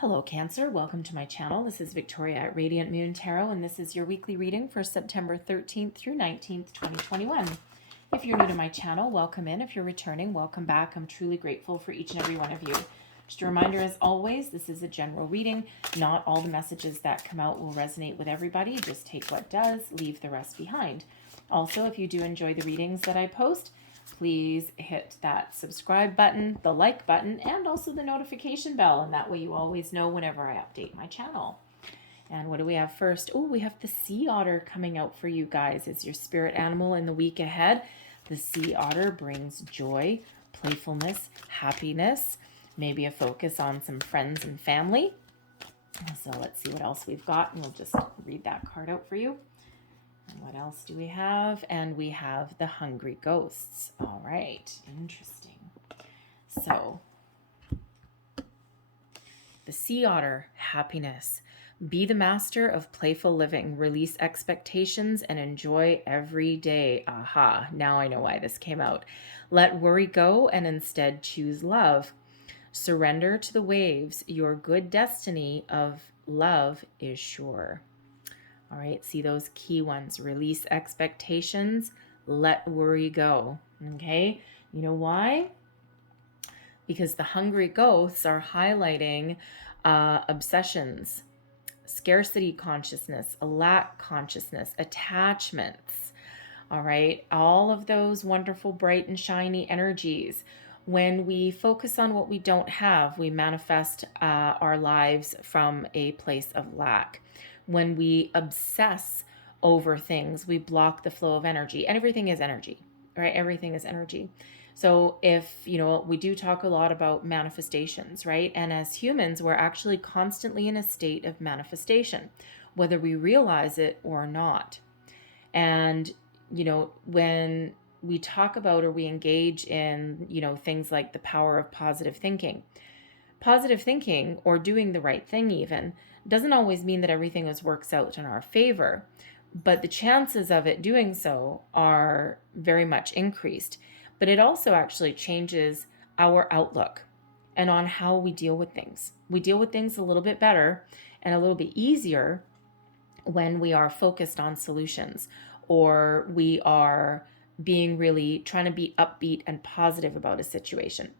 Hello Cancer, welcome to my channel. This is Victoria at Radiant Moon Tarot, and this is your weekly reading for September 13th through 19th, 2021. If you're new to my channel, welcome in. If you're returning, welcome back. I'm truly grateful for each and every one of you. Just a reminder, as always, this is a general reading. Not all the messages that come out will resonate with everybody. Just take what does, leave the rest behind. Also, if you do enjoy the readings that I post, please hit that subscribe button, the like button, and also the notification bell. And that way you always know whenever I update my channel. And what do we have first? Oh, we have the sea otter coming out for you guys. It's your spirit animal in the week ahead. The sea otter brings joy, playfulness, happiness, maybe a focus on some friends and family. So let's see what else we've got, and we'll just read that card out for you. And what else do we have? And we have the hungry ghosts. All right, interesting. So, the sea otter, happiness. Be the master of playful living. Release expectations and enjoy every day. Aha, now I know why this came out. Let worry go and instead choose love. Surrender to the waves. Your good destiny of love is sure. All right, see those key ones. Release expectations, let worry go. Okay, you know why? Because the hungry ghosts are highlighting obsessions, scarcity consciousness, a lack consciousness, attachments. All right, all of those wonderful, bright and shiny energies. When we focus on what we don't have, we manifest our lives from a place of lack. When we obsess over things, we block the flow of energy. And everything is energy, right? Everything is energy. So if, we do talk a lot about manifestations, right? And as humans, we're actually constantly in a state of manifestation, whether we realize it or not. And, when we talk about or we engage in, things like the power of positive thinking or doing the right thing even, doesn't always mean that everything works out in our favor, but the chances of it doing so are very much increased. But it also actually changes our outlook and on how we deal with things. We deal with things a little bit better and a little bit easier when we are focused on solutions, or we are being really trying to be upbeat and positive about a situation.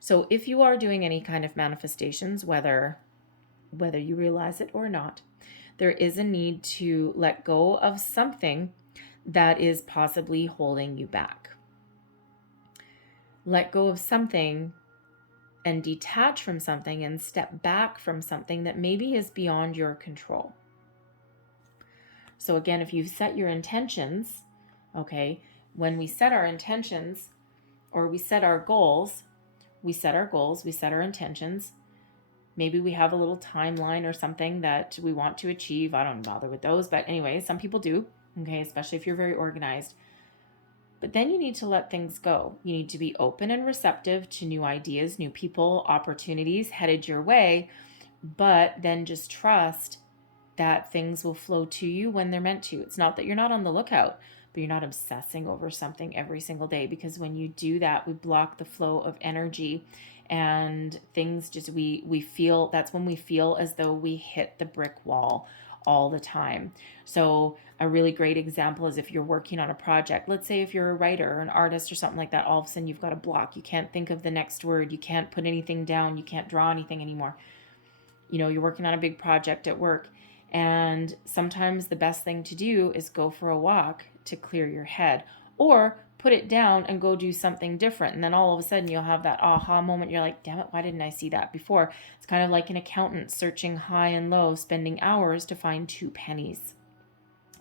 So if you are doing any kind of manifestations, whether you realize it or not, there is a need to let go of something that is possibly holding you back. Let go of something and detach from something and step back from something that maybe is beyond your control. So again, if you set your intentions, okay, when we set our intentions or we set our goals, we set our intentions. Maybe we have a little timeline or something that we want to achieve. I don't bother with those, but anyway, some people do, okay, especially if you're very organized. But then you need to let things go. You need to be open and receptive to new ideas, new people, opportunities headed your way, but then just trust that things will flow to you when they're meant to. It's not that you're not on the lookout, but you're not obsessing over something every single day, because when you do that, we block the flow of energy and things just, we feel, that's when we feel as though we hit the brick wall all the time. So a really great example is if you're working on a project. Let's say if you're a writer or an artist or something like that, all of a sudden you've got a block. You can't think of the next word. You can't put anything down. You can't draw anything anymore. You're working on a big project at work. And sometimes the best thing to do is go for a walk to clear your head, or put it down and go do something different. And then all of a sudden you'll have that aha moment. You're like, damn it, why didn't I see that before? It's kind of like an accountant searching high and low, spending hours to find 2 pennies.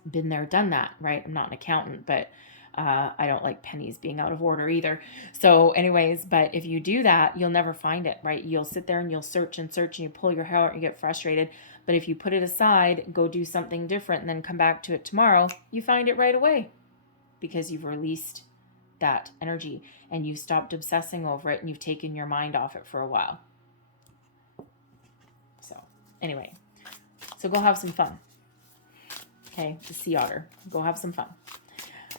Been there, done that, right? I'm not an accountant, but I don't like pennies being out of order either. So anyways, but if you do that, you'll never find it, right? You'll sit there and you'll search and you pull your hair out and you get frustrated. But if you put it aside, go do something different, and then come back to it tomorrow, you find it right away, because you've released that energy and you've stopped obsessing over it and you've taken your mind off it for a while. So anyway, so go have some fun. Okay, the sea otter, go have some fun.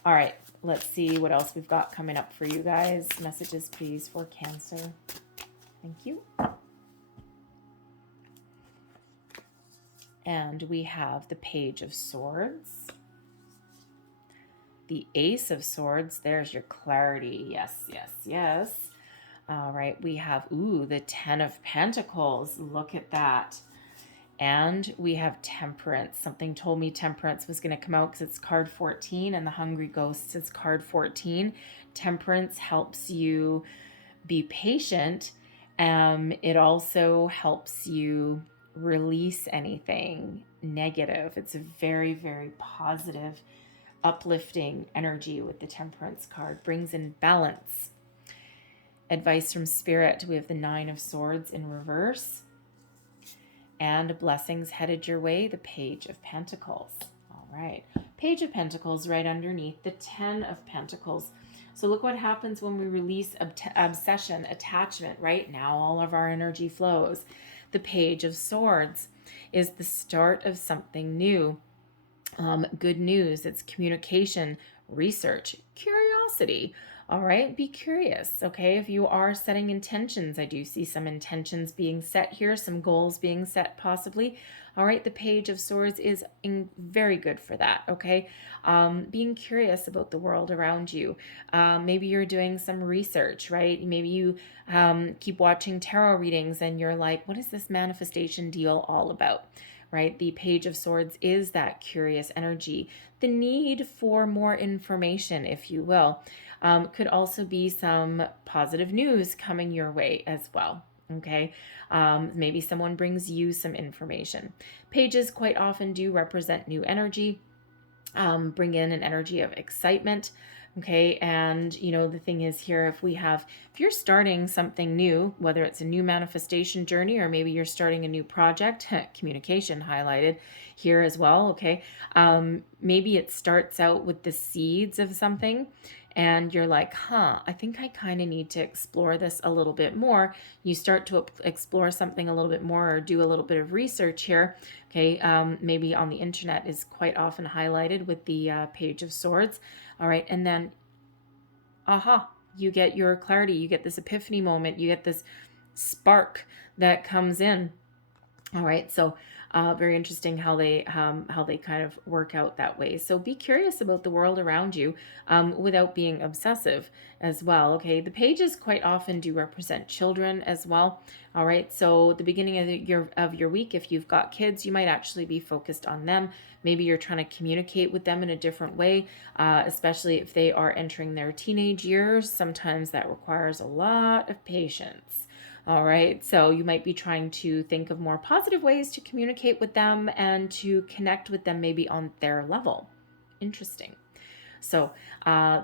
All right, let's see what else we've got coming up for you guys. Messages, please, for Cancer. Thank you. And we have the Page of Swords, the Ace of Swords. There's your clarity. Yes, yes, yes. All right, we have, the 10 of Pentacles. Look at that. And we have Temperance. Something told me Temperance was going to come out because it's card 14, and the Hungry Ghosts is card 14. Temperance helps you be patient. It also helps you release anything negative. It's a very, very positive, uplifting energy with the Temperance card. Brings in balance. Advice from Spirit. We have the 9 of Swords in reverse. And blessings headed your way, the Page of Pentacles. All right. Page of Pentacles right underneath the 10 of Pentacles. So look what happens when we release obsession, attachment, right? Now all of our energy flows. The Page of Swords is the start of something new. Good news. It's communication, research, curiosity. All right, be curious, okay? If you are setting intentions, I do see some intentions being set here, some goals being set possibly. All right, the Page of Swords is very good for that, okay? Being curious about the world around you. Maybe you're doing some research, right? Maybe you keep watching tarot readings and you're like, what is this manifestation deal all about? Right? The Page of Swords is that curious energy, the need for more information, if you will. Could also be some positive news coming your way as well. Okay. Maybe someone brings you some information. Pages quite often do represent new energy, bring in an energy of excitement. Okay. And, the thing is here, if you're starting something new, whether it's a new manifestation journey, or maybe you're starting a new project, communication highlighted here as well. Okay. Maybe it starts out with the seeds of something and you're like, I think I kind of need to explore this a little bit more. You start to explore something a little bit more or do a little bit of research here. Okay. Maybe on the internet is quite often highlighted with the Page of Swords. All right. And then, you get your clarity. You get this epiphany moment. You get this spark that comes in. All right. So very interesting how they kind of work out that way. So be curious about the world around you without being obsessive as well. Okay. The pages quite often do represent children as well. All right. So the beginning of your week, if you've got kids, you might actually be focused on them. Maybe you're trying to communicate with them in a different way, especially if they are entering their teenage years. Sometimes that requires a lot of patience. All right, so you might be trying to think of more positive ways to communicate with them and to connect with them maybe on their level. Interesting. So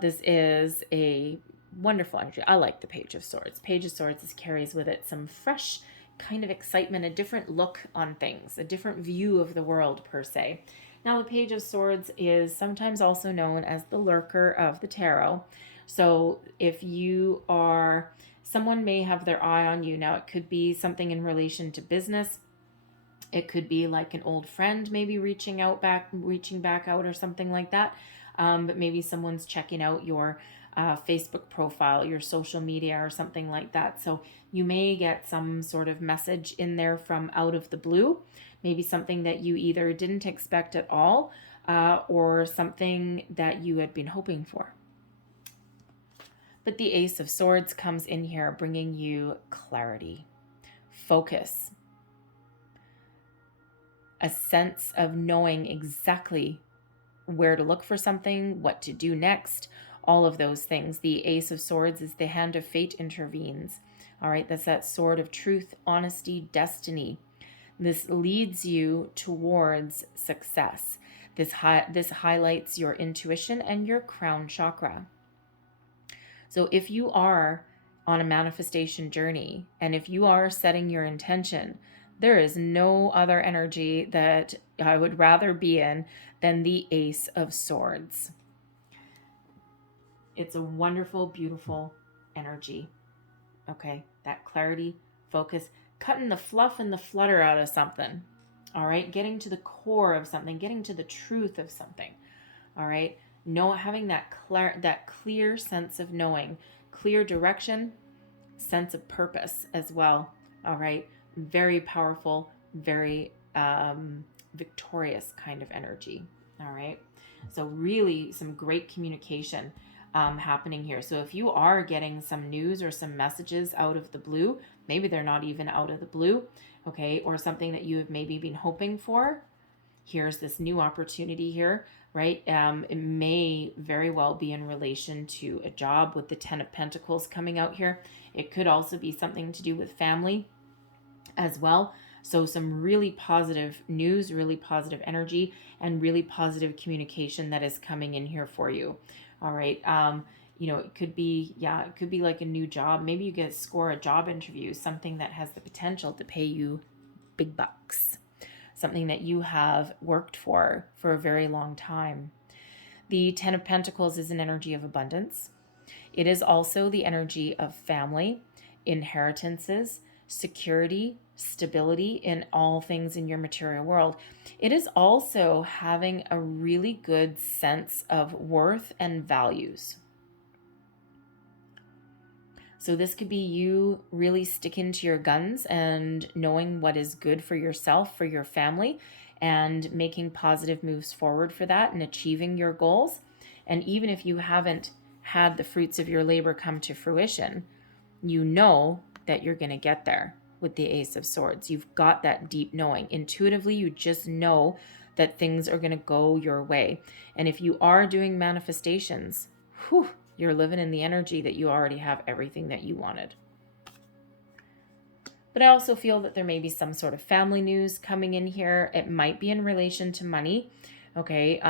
this is a wonderful energy. I like the Page of Swords. Page of Swords carries with it some fresh kind of excitement, a different look on things, a different view of the world per se. Now the Page of Swords is sometimes also known as the lurker of the tarot. So if you are... Someone may have their eye on you. Now, it could be something in relation to business. It could be like an old friend maybe reaching back out or something like that. But maybe someone's checking out your Facebook profile, your social media or something like that. So you may get some sort of message in there from out of the blue. Maybe something that you either didn't expect at all or something that you had been hoping for. But the Ace of Swords comes in here bringing you clarity, focus, a sense of knowing exactly where to look for something, what to do next, all of those things. The Ace of Swords is the hand of fate intervenes. All right, that's that sword of truth, honesty, destiny. This leads you towards success. This highlights your intuition and your crown chakra. So if you are on a manifestation journey and if you are setting your intention, there is no other energy that I would rather be in than the Ace of Swords. It's a wonderful, beautiful energy. Okay, that clarity, focus, cutting the fluff and the flutter out of something. All right, getting to the core of something, getting to the truth of something. All right. Having that clear sense of knowing, clear direction, sense of purpose as well. All right. Very powerful, very victorious kind of energy. All right. So really some great communication happening here. So if you are getting some news or some messages out of the blue, maybe they're not even out of the blue, okay, or something that you have maybe been hoping for, here's this new opportunity here, right? It may very well be in relation to a job with the Ten of Pentacles coming out here. It could also be something to do with family as well. So some really positive news, really positive energy, and really positive communication that is coming in here for you. All right. It could be, it could be like a new job. Maybe you score a job interview, something that has the potential to pay you big bucks, something that you have worked for a very long time. The Ten of Pentacles is an energy of abundance. It is also the energy of family, inheritances, security, stability in all things in your material world. It is also having a really good sense of worth and values. So this could be you really sticking to your guns and knowing what is good for yourself, for your family, and making positive moves forward for that and achieving your goals. And even if you haven't had the fruits of your labor come to fruition, you know that you're going to get there with the Ace of Swords. You've got that deep knowing. Intuitively, you just know that things are going to go your way. And if you are doing manifestations, you're living in the energy that you already have everything that you wanted. But I also feel that there may be some sort of family news coming in here. It might be in relation to money. Okay.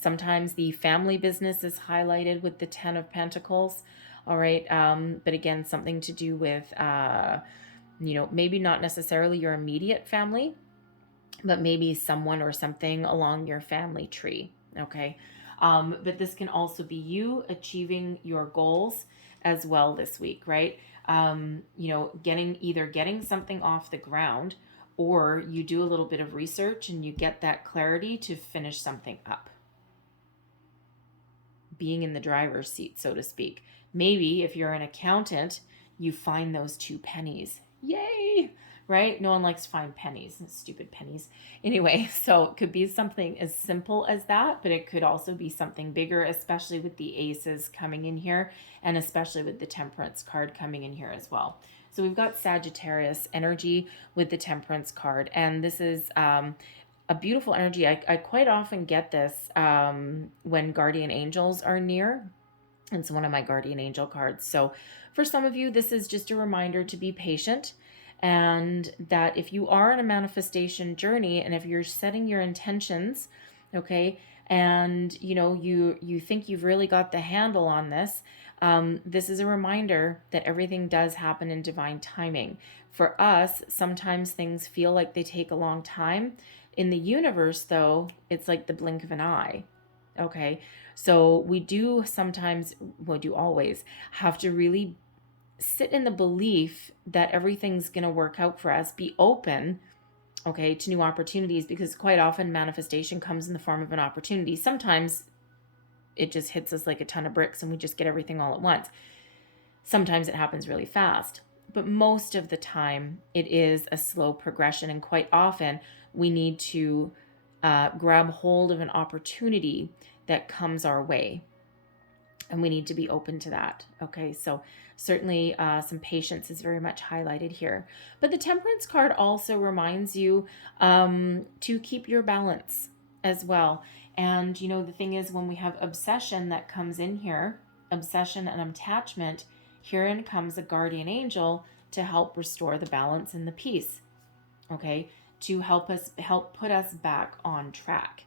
Sometimes the family business is highlighted with the Ten of Pentacles. All right. But again, something to do with, maybe not necessarily your immediate family, but maybe someone or something along your family tree. Okay. But this can also be you achieving your goals as well this week, right? Getting something off the ground, or you do a little bit of research and you get that clarity to finish something up. Being in the driver's seat, so to speak. Maybe if you're an accountant, you find those 2 pennies. Yay! Right? No one likes to find pennies, stupid pennies. Anyway, so it could be something as simple as that, but it could also be something bigger, especially with the aces coming in here, and especially with the Temperance card coming in here as well. So we've got Sagittarius energy with the Temperance card, and this is a beautiful energy. I quite often get this when guardian angels are near. It's one of my guardian angel cards. So for some of you, this is just a reminder to be patient, and that if you are in a manifestation journey, and if you're setting your intentions, okay, and you think you've really got the handle on this, this is a reminder that everything does happen in divine timing. For us, sometimes things feel like they take a long time. In the universe, though, it's like the blink of an eye. Okay, so we do sometimes, we do always have to really sit in the belief that everything's going to work out for us. Be open, okay, to new opportunities, because quite often manifestation comes in the form of an opportunity. Sometimes it just hits us like a ton of bricks and we just get everything all at once. Sometimes it happens really fast, but most of the time it is a slow progression, and quite often we need to grab hold of an opportunity that comes our way, and we need to be open to that. Okay, so certainly some patience is very much highlighted here. But the Temperance card also reminds you to keep your balance as well. And the thing is, when we have obsession that comes in here, obsession and attachment, herein comes a guardian angel to help restore the balance and the peace. Okay, to help put us back on track.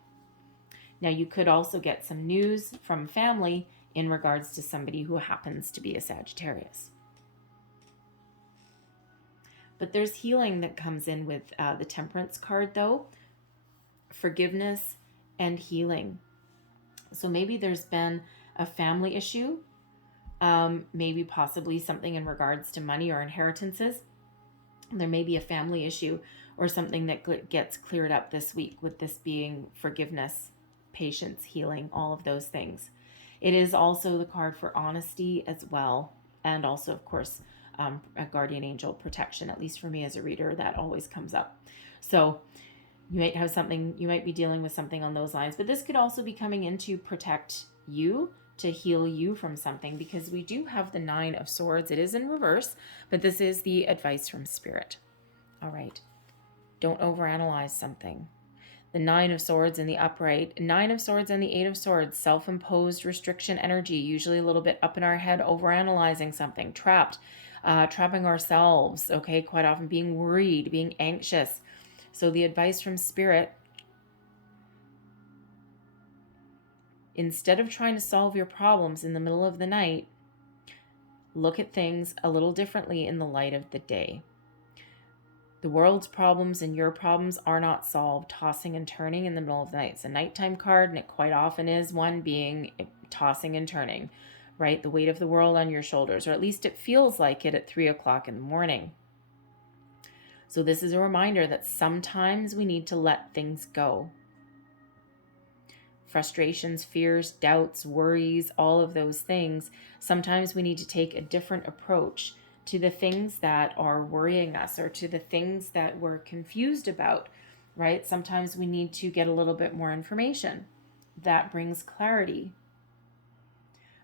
Now, you could also get some news from family in regards to somebody who happens to be a Sagittarius. But there's healing that comes in with the Temperance card, though. Forgiveness and healing. So maybe there's been a family issue, maybe possibly something in regards to money or inheritances. There may be a family issue or something that gets cleared up this week, with this being forgiveness, patience, healing, all of those things. It is also the card for honesty as well, and also, of course, a guardian angel protection. At least for me as a reader, that always comes up. So You might have something, you might be dealing with something on those lines, but this could also be coming in to protect you, to heal you from something, because we do have the Nine of Swords. It is in reverse, but this is the advice from Spirit. All right. Don't overanalyze something. The Nine of Swords in the upright, Nine of Swords and the Eight of Swords, self-imposed restriction energy, usually a little bit up in our head, overanalyzing something, trapped, trapping ourselves, okay, quite often being worried, being anxious. So the advice from Spirit, instead of trying to solve your problems in the middle of the night, look at things a little differently in the light of the day. The world's problems and your problems are not solved tossing and turning in the middle of the night. It's a nighttime card, and it quite often is one being tossing and turning, right? The weight of the world on your shoulders, or at least it feels like it at 3 o'clock in the morning. So this is a reminder that sometimes we need to let things go. Frustrations, fears, doubts, worries, all of those things. Sometimes we need to take a different approach to the things that are worrying us, or to the things that we're confused about, right? Sometimes we need to get a little bit more information. That brings clarity.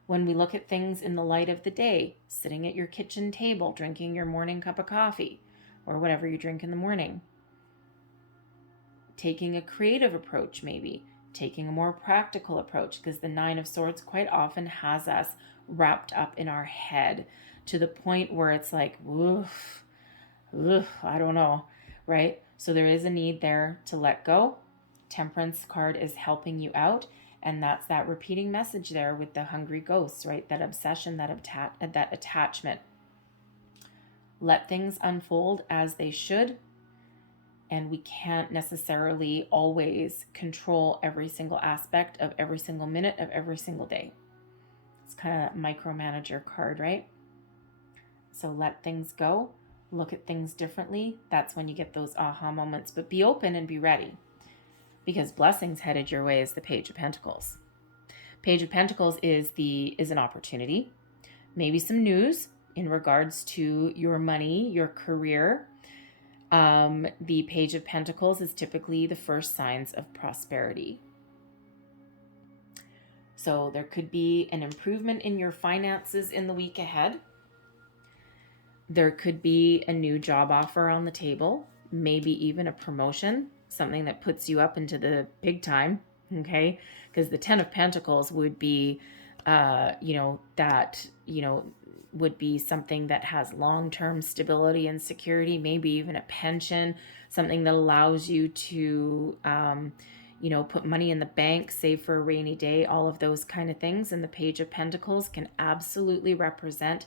When we look at things in the light of the day, sitting at your kitchen table, drinking your morning cup of coffee, or whatever you drink in the morning, taking a creative approach, maybe taking a more practical approach, because the Nine of Swords quite often has us wrapped up in our head to the point where it's like, woof, I don't know, right? So there is a need there to let go. Temperance card is helping you out, and that's that repeating message there with the hungry ghosts, right? That obsession, that attachment. Let things unfold as they should, and we can't necessarily always control every single aspect of every single minute of every single day. It's kind of that micromanager card, right? So let things go, look at things differently. That's when you get those aha moments, but be open and be ready, because blessings headed your way is the Page of Pentacles. Page of Pentacles is an opportunity, maybe some news in regards to your money, your career. The Page of Pentacles is typically the first signs of prosperity. So there could be an improvement in your finances in the week ahead. There could be a new job offer on the table, maybe even a promotion, something that puts you up into the big time, okay? Because the Ten of Pentacles would be, would be something that has long-term stability and security, maybe even a pension, something that allows you to, put money in the bank, save for a rainy day, all of those kind of things. And the Page of Pentacles can absolutely represent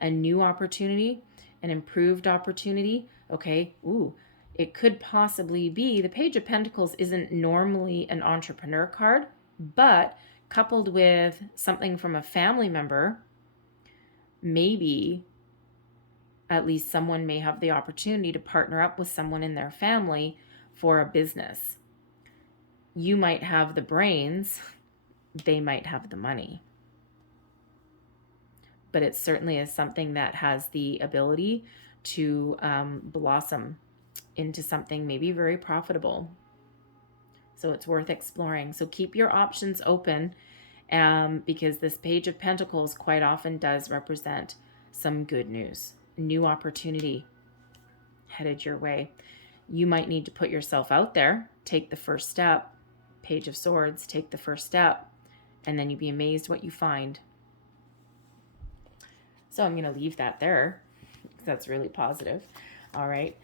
a new opportunity, an improved opportunity. Okay. It could possibly be, the Page of Pentacles isn't normally an entrepreneur card, but coupled with something from a family member, maybe at least someone may have the opportunity to partner up with someone in their family for a business. You might have the brains, they might have the money. But it certainly is something that has the ability to blossom into something maybe very profitable. So it's worth exploring. So keep your options open, because this Page of Pentacles quite often does represent some good news, new opportunity headed your way. You might need to put yourself out there, take the first step. Page of Swords, take the first step, and then you'd be amazed what you find. So I'm going to leave that there, because that's really positive. All right.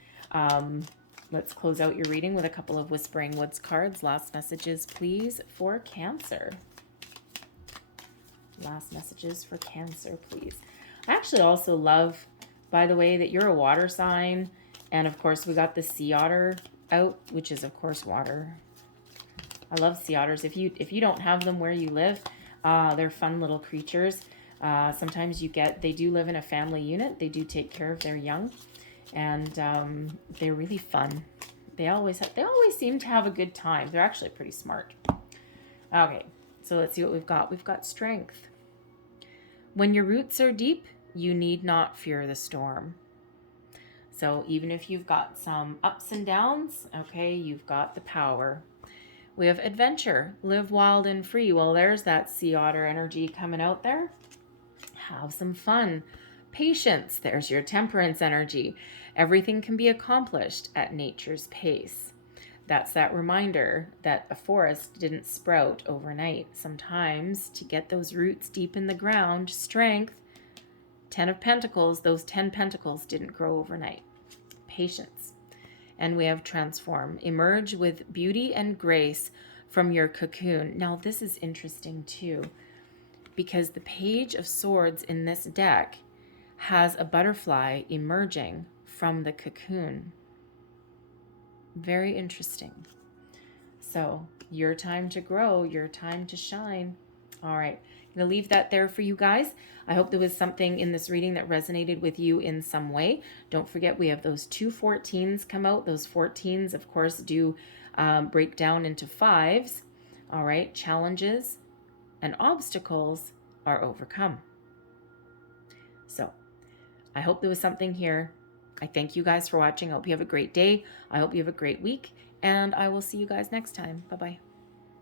Let's close out your reading with a couple of Whispering Woods cards. Last messages, please, for Cancer. Last messages for Cancer, please. I actually also love, by the way, that you're a water sign. And, of course, we got the sea otter out, which is, of course, water. I love sea otters. If you don't have them where you live, they're fun little creatures. Sometimes they do live in a family unit. They do take care of their young, and they're really fun. They always seem to have a good time. They're actually pretty smart. Okay, so let's see what we've got. We've got Strength. When your roots are deep, you need not fear the storm. So even if you've got some ups and downs, okay, you've got the power. We have adventure, live wild and free. Well, there's that sea otter energy coming out there. Have some fun. Patience, there's your temperance energy. Everything can be accomplished at nature's pace. That's that reminder that a forest didn't sprout overnight. Sometimes to get those roots deep in the ground, strength, 10 of Pentacles, those 10 pentacles didn't grow overnight. Patience. And we have transform. Emerge with beauty and grace from your cocoon. Now this is interesting too, because the Page of Swords in this deck has a butterfly emerging from the cocoon. Very interesting. So your time to grow, your time to shine. All right, I'm going to leave that there for you guys. I hope there was something in this reading that resonated with you in some way. Don't forget, we have those 2 14s come out. Those 14s, of course, do break down into 5s. All right, challenges and obstacles are overcome. So I hope there was something here. I thank you guys for watching. I hope you have a great day. I hope you have a great week. And I will see you guys next time. Bye-bye.